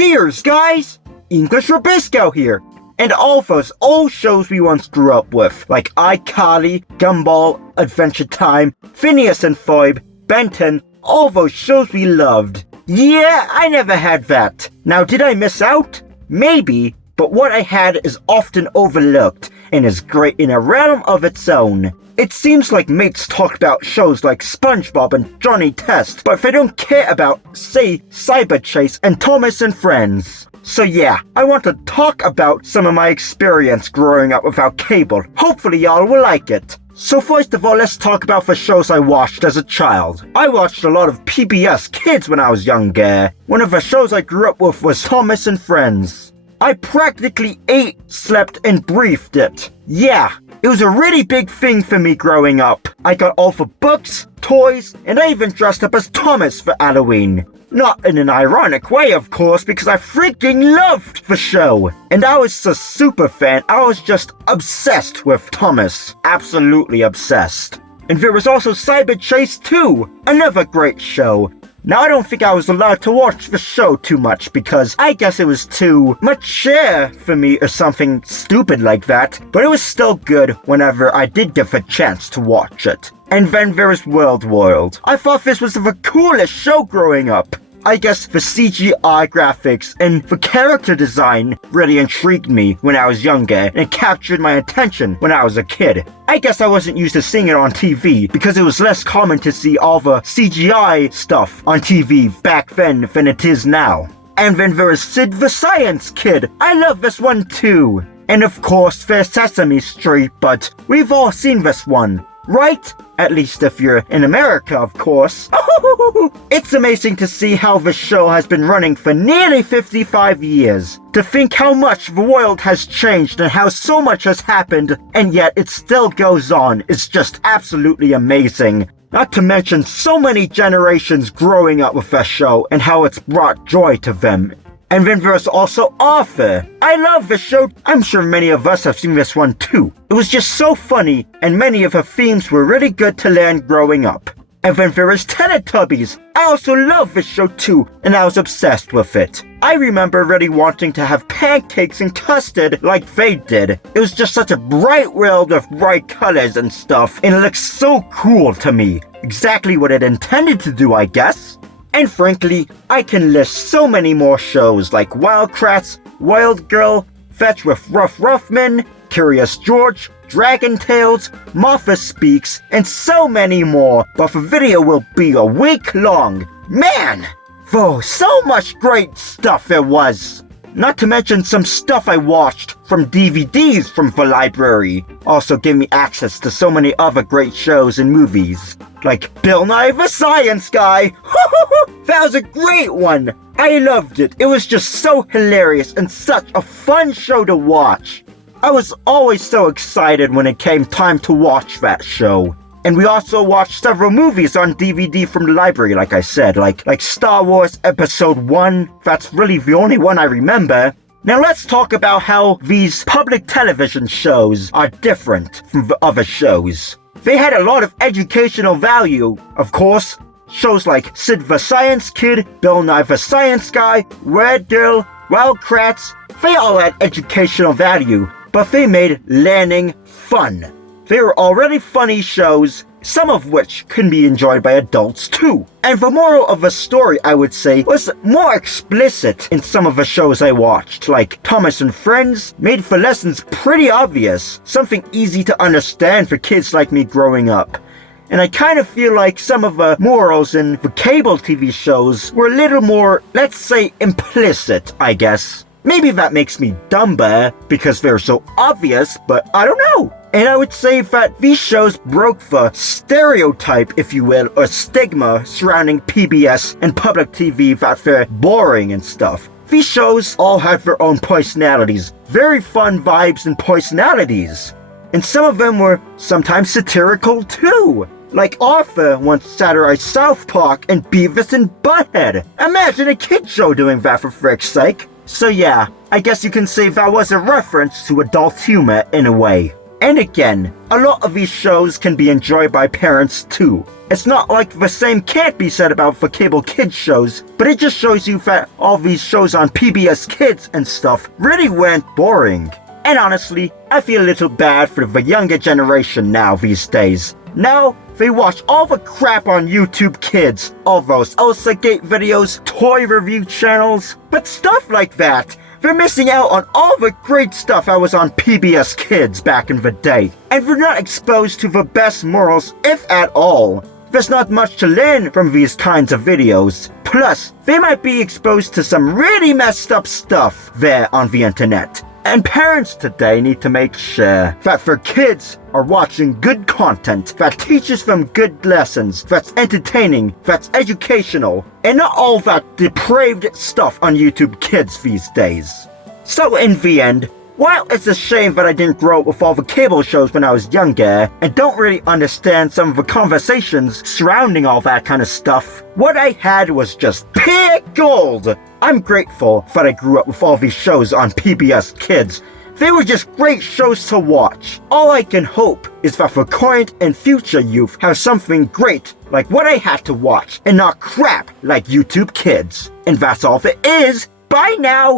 Cheers, guys! English Rabisco here, and all those old shows we once grew up with, like iCarly, Gumball, Adventure Time, Phineas and Ferb, Ben 10, all those shows we loved. Yeah, I never had that. Now, did I miss out? Maybe, but what I had is often overlooked and is great in a realm of its own. It seems like mates talk about shows like SpongeBob and Johnny Test, but they don't care about, say, Cyber Chase and Thomas and Friends. So yeah, I want to talk about some of my experience growing up without cable. Hopefully y'all will like it. So first of all, let's talk about the shows I watched as a child. I watched a lot of PBS Kids when I was younger. One of the shows I grew up with was Thomas and Friends. I practically ate, slept, and breathed it. Yeah, it was a really big thing for me growing up. I got all the books, toys, and I even dressed up as Thomas for Halloween. Not in an ironic way, of course, because I freaking loved the show. And I was a super fan. I was just obsessed with Thomas. Absolutely obsessed. And there was also Cyber Chase 2, another great show. Now, I don't think I was allowed to watch the show too much because I guess it was too mature for me or something stupid like that, but it was still good whenever I did get the chance to watch it. And then there was World. I thought this was the coolest show growing up. I guess the CGI graphics and the character design really intrigued me when I was younger and captured my attention when I was a kid. I guess I wasn't used to seeing it on TV because it was less common to see all the CGI stuff on TV back then than it is now. And then there is Sid the Science Kid. I love this one too. And of course there's Sesame Street, but we've all seen this one, right? At least if you're in America, of course. It's amazing to see how the show has been running for nearly 55 years. To think how much the world has changed and how so much has happened, and yet it still goes on, is just absolutely amazing. Not to mention so many generations growing up with that show and how it's brought joy to them. And then there's also Arthur. I love this show. I'm sure many of us have seen this one too. It was just so funny, and many of the themes were really good to learn growing up. And then there is Teletubbies. I also love this show too, and I was obsessed with it. I remember really wanting to have pancakes and custard like they did. It was just such a bright world with bright colors and stuff, and it looked so cool to me. Exactly what it intended to do, I guess. And frankly, I can list so many more shows like Wild Kratts, Wild Girl, Fetch with Rough Ruffman, Curious George, Dragon Tales, Martha Speaks, and so many more, but the video will be a week long. Man! Whoa, so much great stuff there was! Not to mention some stuff I watched from DVDs from the library. Also gave me access to so many other great shows and movies. Like Bill Nye the Science Guy! That was a great one! I loved it. It was just so hilarious and such a fun show to watch. I was always so excited when it came time to watch that show. And we also watched several movies on DVD from the library, like I said, like Star Wars Episode 1. That's really the only one I remember. Now let's talk about how these public television shows are different from the other shows. They had a lot of educational value, of course. Shows like Sid the Science Kid, Bill Nye the Science Guy, Red Girl, Wild Kratts, they all had educational value, but they made learning fun. They were already funny shows, some of which can be enjoyed by adults too. And the moral of the story, I would say, was more explicit in some of the shows I watched, like Thomas and Friends made the lessons pretty obvious, something easy to understand for kids like me growing up. And I kind of feel like some of the morals in the cable TV shows were a little more, let's say, implicit, I guess. Maybe that makes me dumber because they're so obvious, but I don't know. And I would say that these shows broke the stereotype, if you will, or stigma surrounding PBS and public TV that they're boring and stuff. These shows all have their own personalities, very fun vibes and personalities. And some of them were sometimes satirical too. Like Arthur once satirized South Park and Beavis and Butthead. Imagine a kid show doing that for frick's sake. So yeah, I guess you can say that was a reference to adult humor in a way. And again, a lot of these shows can be enjoyed by parents too. It's not like the same can't be said about the cable kids shows, but it just shows you that all these shows on PBS Kids and stuff really weren't boring. And honestly, I feel a little bad for the younger generation now these days. Now, they watch all the crap on YouTube Kids, all those Elsagate videos, toy review channels, but stuff like that. They're missing out on all the great stuff that was on PBS Kids back in the day, and they're not exposed to the best morals, if at all. There's not much to learn from these kinds of videos. Plus, they might be exposed to some really messed up stuff there on the internet. And parents today need to make sure that their kids are watching good content that teaches them good lessons, that's entertaining, that's educational, and not all that depraved stuff on YouTube Kids these days. So in the end, while it's a shame that I didn't grow up with all the cable shows when I was younger, and don't really understand some of the conversations surrounding all that kind of stuff, what I had was just pure gold! I'm grateful that I grew up with all these shows on PBS Kids. They were just great shows to watch. All I can hope is that the current and future youth have something great like what I had to watch, and not crap like YouTube Kids. And that's all there is. Bye now!